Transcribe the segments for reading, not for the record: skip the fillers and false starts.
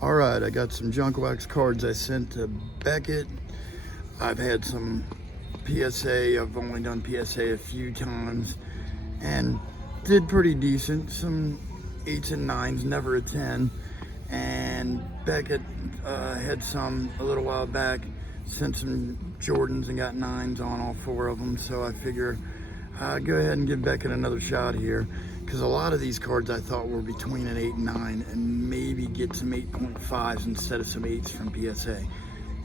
All right, I got some junk wax cards I sent to Beckett. I've had some PSA. I've only done PSA a few times and did pretty decent. Some 8s and 9s, never a 10. And Beckett had some a little while back, sent some Jordans and got 9s on all 4 of them. So I figure go ahead and give Beckett another shot here, because a lot of these cards I thought were between an 8 and 9, and maybe get some 8.5s instead of some 8s from PSA.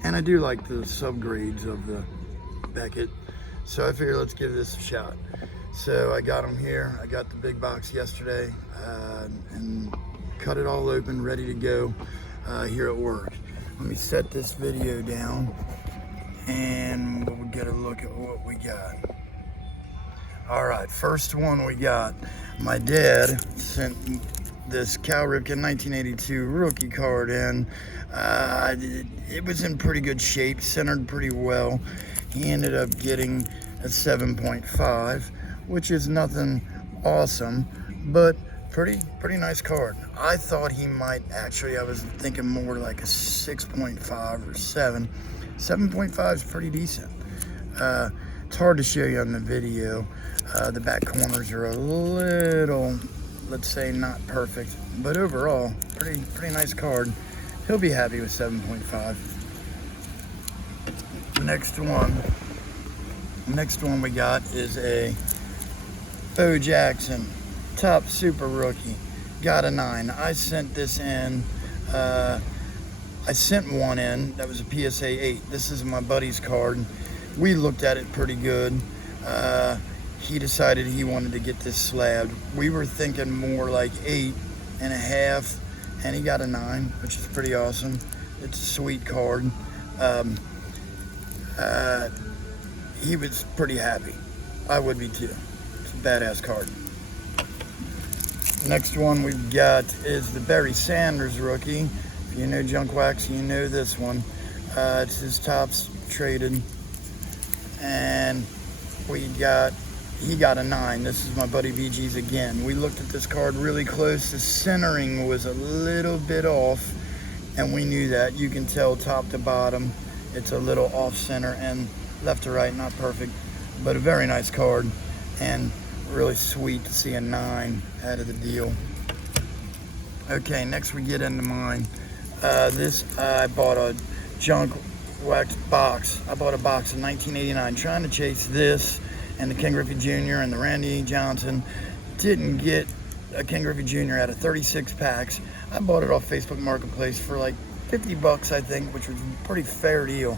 And I do like the subgrades of the Beckett, so I figured let's give this a shot. So I got them here. I got the big box yesterday and cut it all open, ready to go here at work. Let me set this video down and we'll get a look at what we got. All right, first one we got. My dad sent this Cal Ripken 1982 rookie card in. It was in pretty good shape, centered pretty well. He ended up getting a 7.5, which is nothing awesome, but pretty nice card. I thought he might actually, I was thinking more like a 6.5 or 7. 7.5 is pretty decent. It's hard to show you on the video. The back corners are a little, let's say, not perfect, but overall, pretty nice card. He'll be happy with 7.5. Next one we got is a Bo Jackson top super rookie. Got a 9. I sent this in. I sent one in that was a PSA 8. This is my buddy's card. We looked at it pretty good. He decided he wanted to get this slabbed. We were thinking more like 8.5, and he got a 9, which is pretty awesome. It's a sweet card. He was pretty happy. I would be too. It's a badass card. Next one we've got is the Barry Sanders rookie. If you know junk wax, you know this one. It's his tops traded, and he got a 9. This is my buddy VG's again. We looked at this card really close. The centering was a little bit off, and we knew that. You can tell top to bottom, it's a little off center, and left to right, not perfect, but a very nice card, and really sweet to see a 9 out of the deal. Okay, next we get into mine. I bought a junk wax box. I bought a box in 1989, trying to chase this and the Ken Griffey Jr. and the Randy Johnson. Didn't get a Ken Griffey Jr. out of 36 packs. I bought it off Facebook Marketplace for like 50 bucks, I think, which was a pretty fair deal.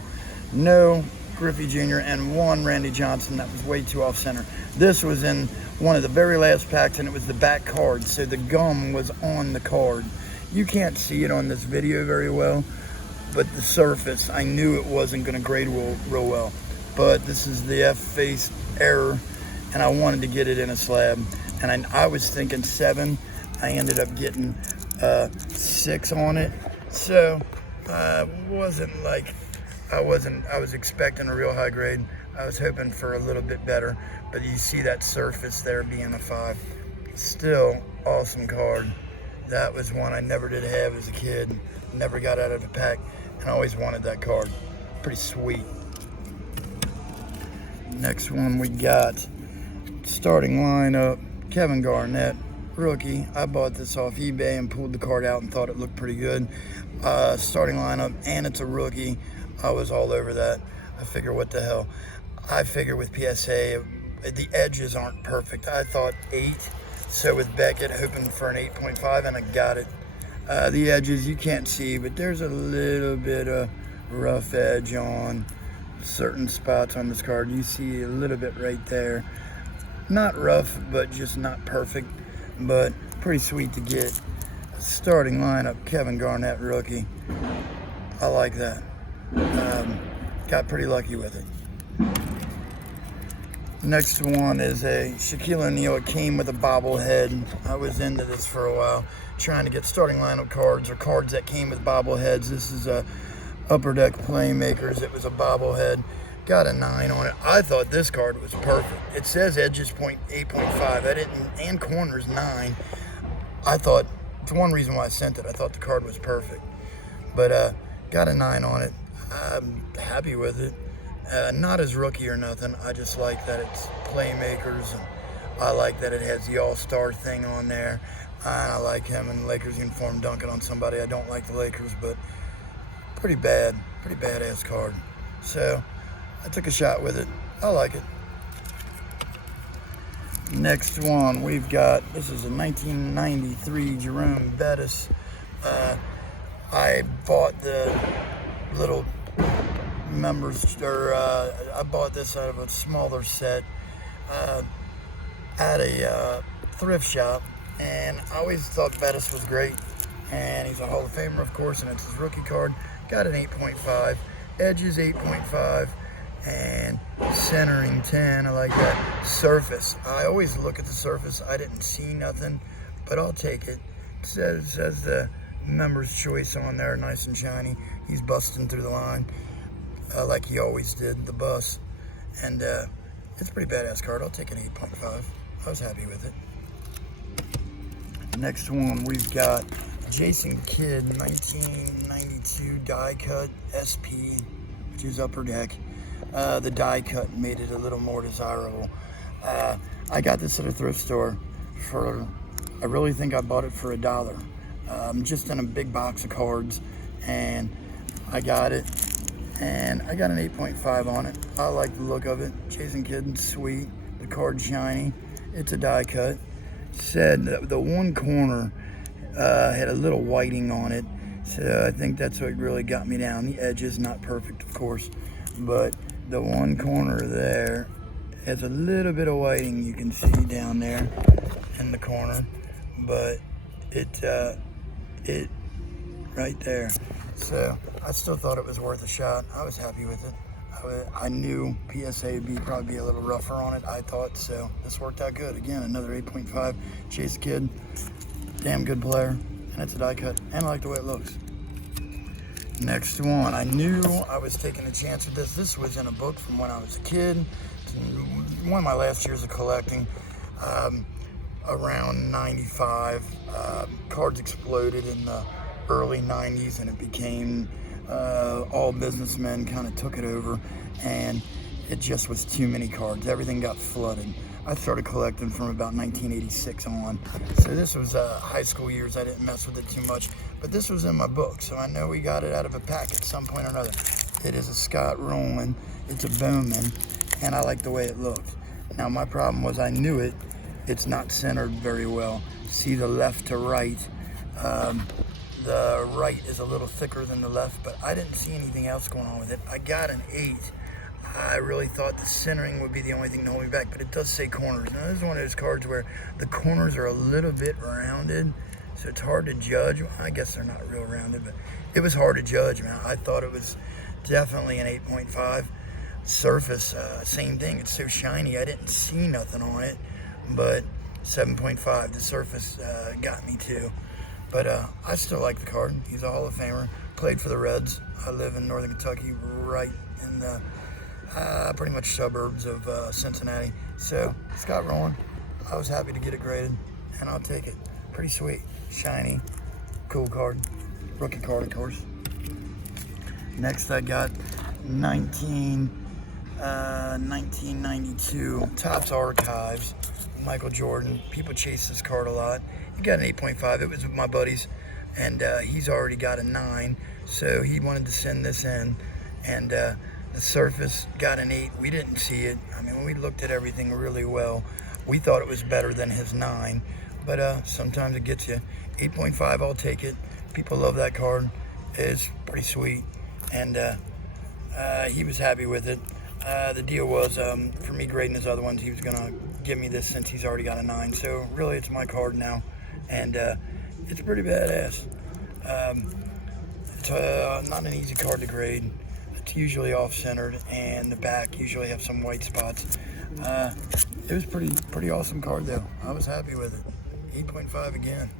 No Griffey Jr. and one Randy Johnson that was way too off center. This was in one of the very last packs, and it was the back card, so the gum was on the card. You can't see it on this video very well, but the surface, I knew it wasn't going to grade real well. But this is the F-face error, and I wanted to get it in a slab, and I was thinking 7. I ended up getting 6 on it, so wasn't like I was expecting a real high grade. I was hoping for a little bit better, but you see that surface there being a 5. Still awesome card. That was one I never did have as a kid, never got out of a pack, and I always wanted that card. Pretty sweet. Next one we got, starting lineup, Kevin Garnett, rookie. I bought this off eBay and pulled the card out and thought it looked pretty good. Starting lineup, and it's a rookie. I was all over that. I figure, what the hell? I figure with PSA, the edges aren't perfect. I thought 8, so with Beckett, hoping for an 8.5, and I got it. The edges you can't see, but there's a little bit of rough edge on certain spots on this card. You see a little bit right there. Not rough, but just not perfect, but pretty sweet to get. Starting lineup, Kevin Garnett, rookie. I like that. Got pretty lucky with it. Next one is a Shaquille O'Neal. It came with a bobblehead. I was into this for a while, trying to get starting lineup cards or cards that came with bobbleheads. This is a Upper Deck Playmakers. It was a bobblehead. Got a 9 on it. I thought this card was perfect. It says edges 8.5. I didn't, and corners 9. I thought, it's one reason why I sent it. I thought the card was perfect. but got a 9 on it. I'm happy with it. Not as rookie or nothing. I just like that it's playmakers, and I like that it has the all-star thing on there. I like him in Lakers uniform dunking on somebody. I don't like the Lakers, but pretty badass card. So I took a shot with it. I like it. Next one we've got, this is a 1993 Jerome Bettis. I bought the little members, or I bought this out of a smaller set at a thrift shop, and I always thought Bettis was great, and he's a Hall of Famer, of course, and it's his rookie card. Got an 8.5, edges 8.5, and centering 10. I like that. Surface, I always look at the surface. I didn't see nothing, but I'll take it. It says the member's choice on there, nice and shiny. He's busting through the line like he always did, the bus, and it's a pretty badass card. I'll take an 8.5. I was happy with it. Next one we've got Jason Kidd 1992 die cut SP, which is upper deck. The die cut made it a little more desirable. I got this at a thrift store for, I really think I bought it for $1. Just in a big box of cards, and I got it, and I got an 8.5 on it. I like the look of it. Jason Kidd, sweet. The card's shiny. It's a die cut. Said that the one corner had a little whiting on it, so I think that's what really got me down. The edge is not perfect, of course, but the one corner there has a little bit of whiting you can see down there in the corner, but it right there. So I still thought it was worth a shot. I was happy with it. I knew PSA would probably be a little rougher on it, I thought, so this worked out good. Again, another 8.5. Chase Kidd, damn good player, and it's a die cut, and I like the way it looks. Next one, I knew I was taking a chance with this. This was in a book from when I was a kid. One of my last years of collecting, around 95. Cards exploded in the early 90s, and it became all businessmen kind of took it over, and it just was too many cards. Everything got flooded. I started collecting from about 1986 on, so this was high school years. I didn't mess with it too much, but this was in my book, so I know we got it out of a pack at some point or another. It is a Scott Rowland. It's a Bowman, and I like the way it looked. Now my problem was I knew it. It's not centered very well. See the left to right. The right is a little thicker than the left, but I didn't see anything else going on with it. I got an 8. I really thought the centering would be the only thing to hold me back, but it does say corners. Now, this is one of those cards where the corners are a little bit rounded, so it's hard to judge. Well, I guess they're not real rounded, but it was hard to judge, man. I thought it was definitely an 8.5. Surface, same thing. It's so shiny, I didn't see nothing on it, but 7.5. The surface got me too. But I still like the card. He's a Hall of Famer. Played for the Reds. I live in northern Kentucky, right in the pretty much suburbs of Cincinnati. So, Scott Rowland, I was happy to get it graded, and I'll take it. Pretty sweet, shiny, cool card. Rookie card, of course. Next, I got 1992 Topps Archives. Michael Jordan. People chase this card a lot. He got an 8.5. It was with my buddies, and he's already got a 9, so he wanted to send this in, and the surface got an 8. We didn't see it. I mean, when we looked at everything really well, we thought it was better than his 9, but sometimes it gets you. 8.5, I'll take it. People love that card. It's pretty sweet, and he was happy with it. The deal was, for me grading his other ones, he was going to give me this since he's already got a 9. So really, it's my card now, and it's pretty badass. It's not an easy card to grade. It's usually off-centered, and the back usually have some white spots. It was pretty awesome card, though. I was happy with it. 8.5 again.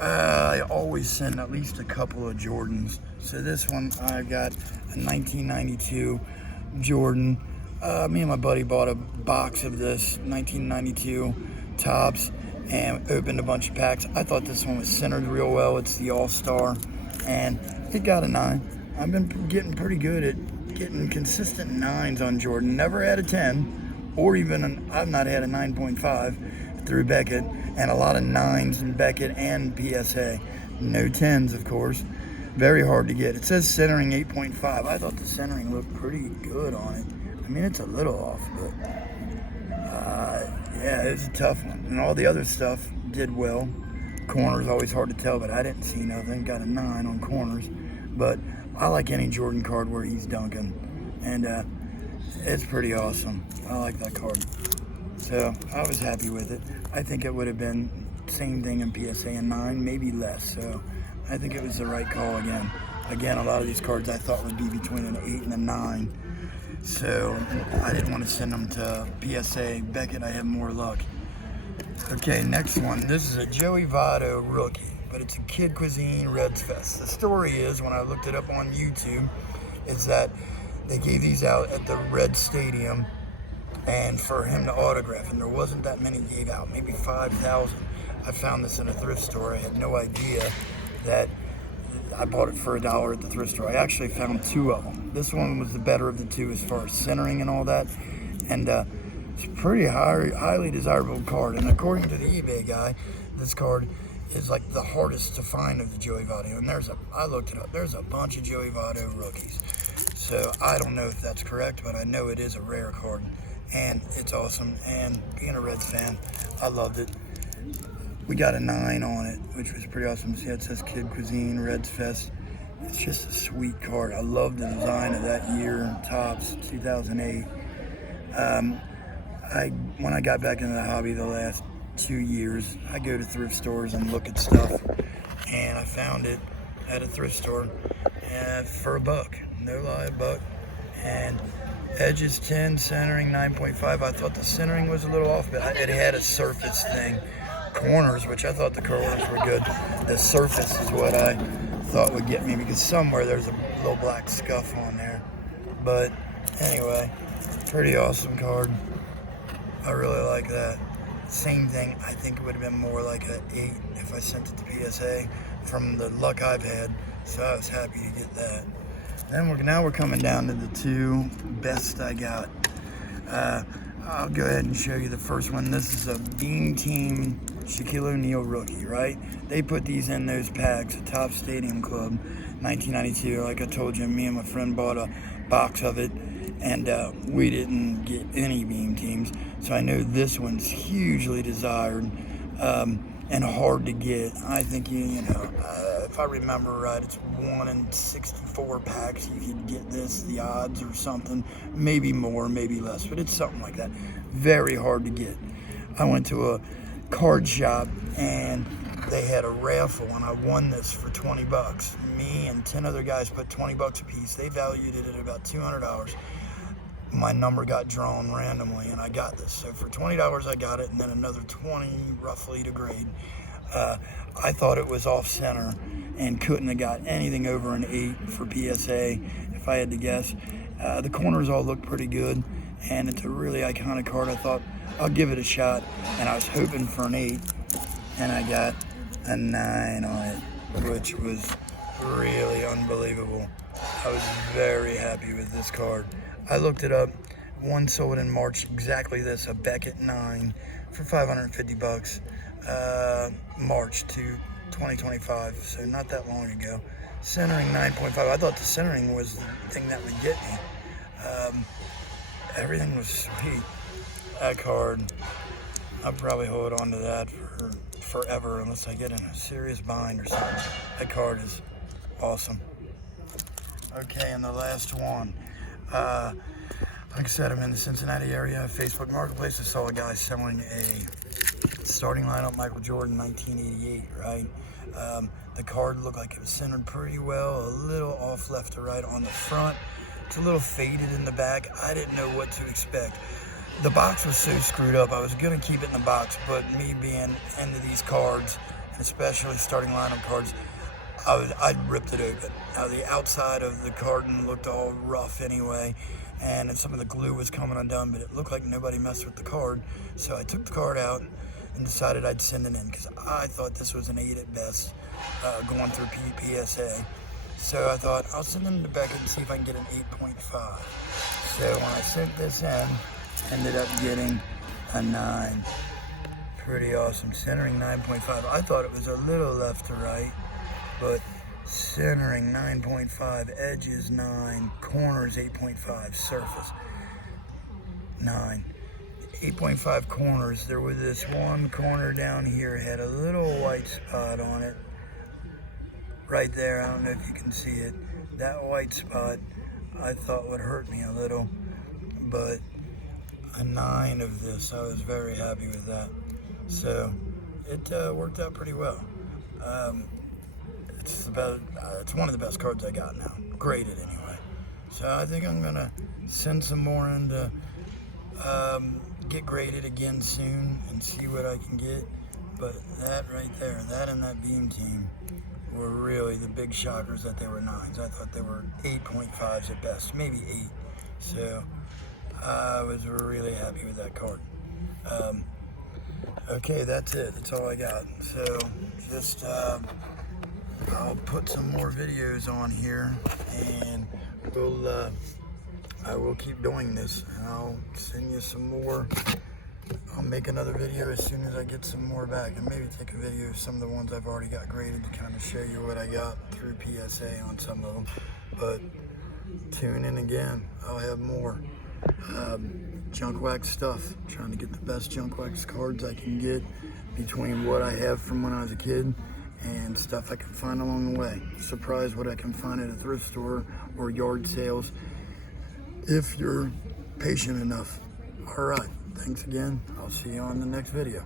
I always send at least a couple of Jordans. So this one, I got a 1992 Jordan. Me and my buddy bought a box of this 1992 Topps, and opened a bunch of packs. I thought this one was centered real well. It's the All-Star, and it got a 9. I've been getting pretty good at getting consistent 9s on Jordan. Never had a 10, or even I've not had a 9.5 through Beckett, and a lot of 9s in Beckett and PSA. No 10s, of course. Very hard to get. It says centering 8.5. I thought the centering looked pretty good on it. I mean, it's a little off, but yeah, it's a tough one. And all the other stuff did well. Corners always hard to tell, but I didn't see nothing. Got a 9 on corners. But I like any Jordan card where he's dunking, and it's pretty awesome. I like that card. So I was happy with it. I think it would have been same thing in PSA and 9, maybe less. So I think it was the right call again. Again, a lot of these cards I thought would be between an 8 and a 9. So I didn't want to send them to PSA. Beckett, I have more luck. Okay, next one. This is a Joey Votto rookie, but it's a Kid Cuisine Reds Fest. The story is, when I looked it up on YouTube, is that they gave these out at the Red Stadium and for him to autograph, and there wasn't that many gave out, maybe 5,000. I found this in a thrift store. I had no idea that I bought it for $1 at the thrift store. I actually found 2 of them. This one was the better of the 2 as far as centering and all that, and it's a pretty highly desirable card. And according to the eBay guy, this card is like the hardest to find of the Joey Votto. And I looked it up, there's a bunch of Joey Votto rookies. So I don't know if that's correct, but I know it is a rare card, and it's awesome. And being a Reds fan, I loved it. We got a 9 on it, which was pretty awesome. See, it says Kid Cuisine Reds Fest. It's just a sweet card. I love the design of that year, Topps 2008. When I got back into the hobby the last 2 years, I go to thrift stores and look at stuff, and I found it at a thrift store for $1. No lie, $1. And edges 10, centering 9.5. I thought the centering was a little off, but it had a surface thing. Corners, which I thought the corners were good. The surface is what I thought would get me, because somewhere there's a little black scuff on there. But anyway, pretty awesome card. I really like that. Same thing, I think it would have been more like an 8 if I sent it to PSA from the luck I've had. So I was happy to get that. Then now we're coming down to the 2 best I got. I'll go ahead and show you the first one. This is a Beam Team Shaquille O'Neal rookie, right? They put these in those packs at Topps Stadium Club, 1992. Like I told you, me and my friend bought a box of it, and we didn't get any Beam Teams. So I know this one's hugely desired and hard to get. I think, if I remember right, it's 1 in 64 packs you could get this, the odds or something. Maybe more, maybe less, but it's something like that. Very hard to get. I went to a card shop and they had a raffle, and I won this for $20. Me and 10 other guys put $20 a piece. They valued it at about $200. My number got drawn randomly and I got this. So for $20 I got it, and then another 20 roughly to grade. I thought it was off center and couldn't have got anything over an 8 for PSA if I had to guess. The corners all look pretty good, and it's a really iconic card. I thought I'll give it a shot, and I was hoping for an 8, and I got a 9 on it, which was really unbelievable. I was very happy with this card. I looked it up. One sold in March, exactly this, a Beckett 9 for $550. March to 2025, so not that long ago. Centering 9.5. I thought the centering was the thing that would get me. Everything was sweet. That card, I'll probably hold on to that for forever unless I get in a serious bind or something. That card is awesome. Okay, and the last one. Like I said, I'm in the Cincinnati area, Facebook Marketplace. I saw a guy selling a starting lineup Michael Jordan 1988, right? The card looked like it was centered pretty well, a little off left to right on the front. It's a little faded in the back. I didn't know what to expect. The box was so screwed up. I was going to keep it in the box, but me being into these cards, especially starting lineup cards, I ripped it open. Now, the outside of the carton looked all rough anyway, and some of the glue was coming undone, but it looked like nobody messed with the card. So I took the card out, and decided I'd send it in because I thought this was an 8 at best, going through PSA. So I thought I'll send it to Beckett and see if I can get an 8.5. So when I sent this in, ended up getting a 9. Pretty awesome. Centering 9.5. I thought it was a little left to right, but centering 9.5, edges 9, corners 8.5, surface 9. 8.5 corners. There was this one corner down here, had a little white spot on it. Right there, I don't know if you can see it. That white spot I thought would hurt me a little, but a 9 of this, I was very happy with that. So it worked out pretty well. It's one of the best cards I got now, graded anyway. So I think I'm gonna send some more in to get graded again soon and see what I can get. But that right there, that and that Beam Team were really the big shockers that they were 9s. I thought they were 8.5s at best, maybe 8. So I was really happy with that card. Okay, that's it. That's all I got. So just I'll put some more videos on here, and I will keep doing this, and I'll send you some more. I'll make another video as soon as I get some more back, and maybe take a video of some of the ones I've already got graded to kind of show you what I got through PSA on some of them. But tune in again. I'll have more junk wax stuff. Trying to get the best junk wax cards I can get between what I have from when I was a kid and stuff I can find along the way. Surprise what I can find at a thrift store or yard sales if you're patient enough. All right. Thanks again. I'll see you on the next video.